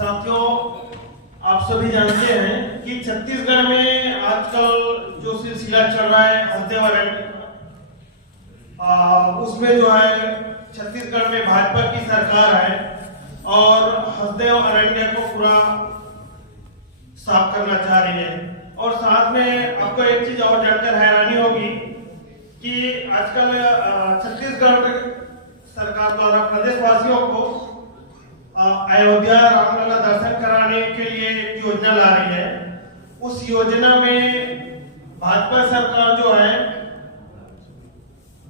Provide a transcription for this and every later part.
साथियों, आप सभी जानते हैं कि छत्तीसगढ़ में आजकल जो सिलसिला चल रहा है हसदेव अरण्य, उसमें जो है छत्तीसगढ़ में भाजपा की सरकार है और हसदेव अरण्य को पूरा साफ करना चाह रही है। और साथ में आपको एक चीज और जानकर हैरानी होगी कि आजकल छत्तीसगढ़ सरकार द्वारा प्रदेशवासियों को अयोध्या रामलला दर्शन कराने के लिए एक योजना ला रही है। उस योजना में भाजपा सरकार जो है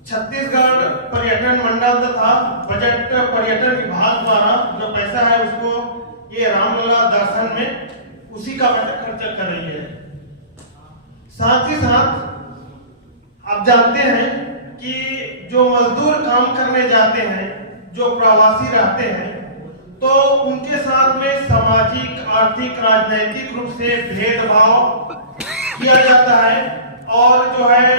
छत्तीसगढ़ पर्यटन मंडल तथा बजट पर्यटन विभाग द्वारा जो पैसा है उसको ये रामलला दर्शन में उसी का पैसा खर्चा कर रही है। साथ ही साथ आप जानते हैं कि जो मजदूर काम करने जाते हैं, जो प्रवासी रहते हैं, तो उनके साथ में सामाजिक, आर्थिक, राजनीतिक रूप से भेदभाव किया जाता है और जो है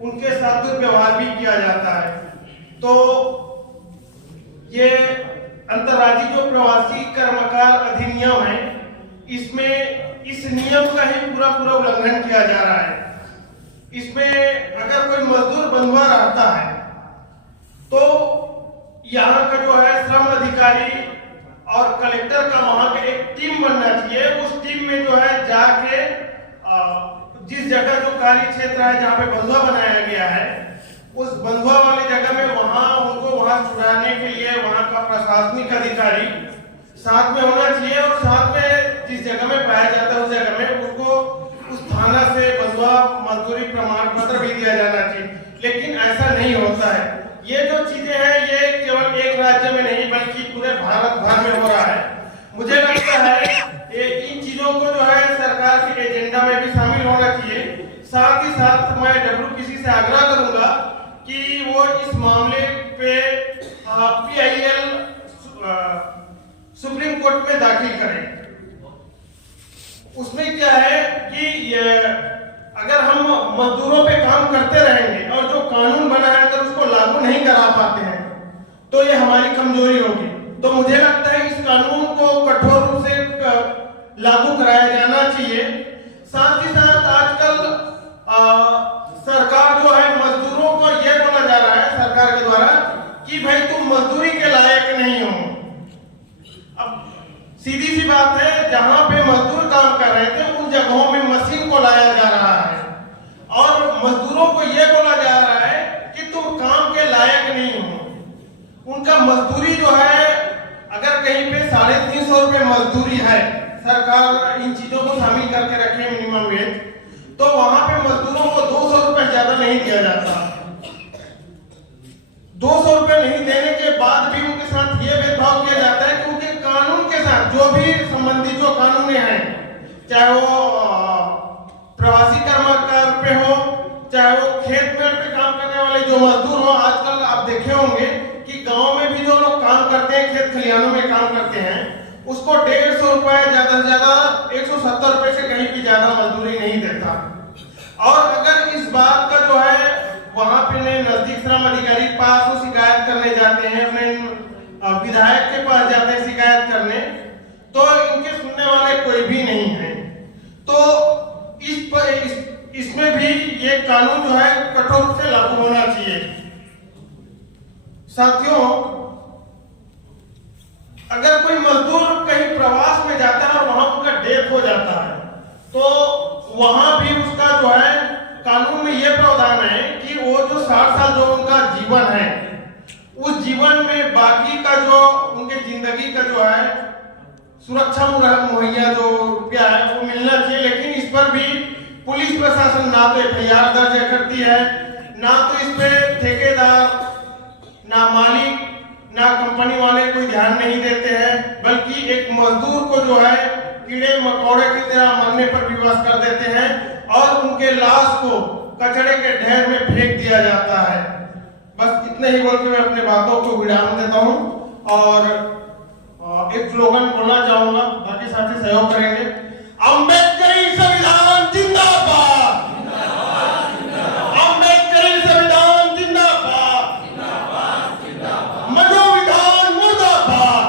उनके साथ दुर्व्यवहार भी किया जाता है। तो ये अंतर्राज्यीय जो प्रवासी कर्मकार अधिनियम है, इसमें इस नियम का ही पूरा उल्लंघन किया जा रहा है। इसमें अगर कोई मजदूर बंधुआ रहता है तो यहाँ का जो है श्रम अधिकारी और कलेक्टर का वहां पे एक टीम बनना चाहिए। उस टीम में जो है जाके जिस जगह जो कार्य क्षेत्र है जहाँ पे बंधुआ बनाया गया है, उस बंधुआ वाली जगह में उनको वहां छुड़ाने के लिए वहां का प्रशासनिक अधिकारी साथ में होना चाहिए और साथ में जिस जगह में पाया जाता है उस जगह में उसको उस थाना से बंधुआ मजदूरी प्रमाण पत्र भी दिया जाना चाहिए। लेकिन ऐसा नहीं होता है। ये जो चीजें हैं ये केवल एक राज्य में नहीं बल्कि पूरे भारत भर में हो रहा है। मुझे लगता है इन चीजों को जो है सरकार के एजेंडा में भी शामिल होना चाहिए। साथ ही साथ मैं WPC से आग्रह करूंगा कि वो इस मामले पे PIL सुप्रीम कोर्ट में दाखिल करें। उसमें क्या है कि अगर हम मजदूरों पे काम करते रहेंगे और जो कानून बना है अगर उसको लागू नहीं करा पाते हैं तो ये हमारी कमजोरी होगी। तो मुझे लगता है इस कानून को कठोर रूप से लागू कराया जाना चाहिए। साथ ही साथ आजकल सरकार जो है मजदूरों को यह बोला जा रहा है सरकार के द्वारा कि भाई तुम मजदूरी के लायक नहीं हो। अब सीधी सी बात है, जहां पे मजदूर काम कर रहे थे उन जगहों में मशीन को लाया जा रहा है और मजदूरों को यह बोला जा रहा है कि तुम काम के लायक नहीं हो। उनका मजदूरी जो है अगर कहीं पे 350 रुपए मजदूरी है, सरकार इन चीजों को शामिल करके रखे मिनिमम वेज, तो वहां पे मजदूरों को 200 रुपए ज्यादा नहीं दिया जाता। 200 रुपए नहीं देने के बाद भी उनके साथ ये भेदभाव किया जाता है कि उनके कानून के साथ जो भी संबंधित जो कानून हैं, चाहे वो प्रवासी कर्मकार पे हो, चाहे वो खेत में पे काम करने वाले जो मजदूर हो। आजकल आप देखे होंगे कि गांव में भी जो लोग काम करते हैं, खेत खलिहानों में काम करते हैं, उसको 150 रुपए, ज्यादा से ज्यादा 170 रुपए से कहीं भी ज्यादा मजदूरी नहीं देता। और अगर इस बात का जो है वहां पे नजदीक श्रम अधिकारी के पास वो शिकायत करने जाते हैं, अपने विधायक के पास जाते हैं शिकायत करने, तो इनके सुनने वाले कोई भी नहीं है। तो इसमें भी ये कानून जो है कठोर रूप से लागू होना चाहिए। साथियों, अगर कोई मजदूर कहीं प्रवास में जाता है और वहां उनका डेथ हो जाता है तो वहां भी उसका जो है कानून में यह प्रावधान है कि वो जो 60 साल जो उनका जीवन है, उस जीवन में बाकी का जो उनके जिंदगी का जो है सुरक्षा मुहैया जो रुपया है वो मिलना चाहिए। लेकिन इस पर भी पुलिस प्रशासन ना तो FIR दर्ज करती है, ना तो इस पे ठेकेदार, ना मालिक, ना कंपनी वाले कोई ध्यान नहीं देते हैं, बल्कि एक मजदूर को जो है कीड़े मकोड़े की तरह मरने पर विवश कर देते हैं और उनके लाश को कचरे के ढेर में फेंक दिया जाता है। बस इतने ही बोल के मैं अपने बातों को विराम देता हूं और एक स्लोगन बोलना चाहूंगा, बाकी साथी सहयोग करेंगे। अम्बेडकरी संविधान जिंदाबाद, अम्बेडकरी संविधान जिंदाबाद, मनोविधान मुर्दाबाद,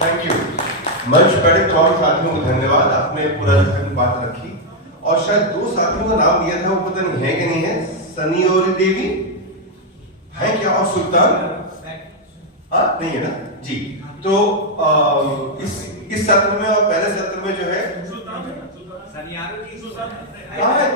थैंक यू। मंच पर बैठे तमाम साथियों को धन्यवाद, आपने पूरा बात रखी। और शायद 2 साथियों का नाम दिया था, वो पता नहीं है कि नहीं है, सनी और देवी है क्या, और सुल्तान? हाँ नहीं है ना जी। तो इस सत्र में और पहले सत्र में जो है सनी कहाँ है?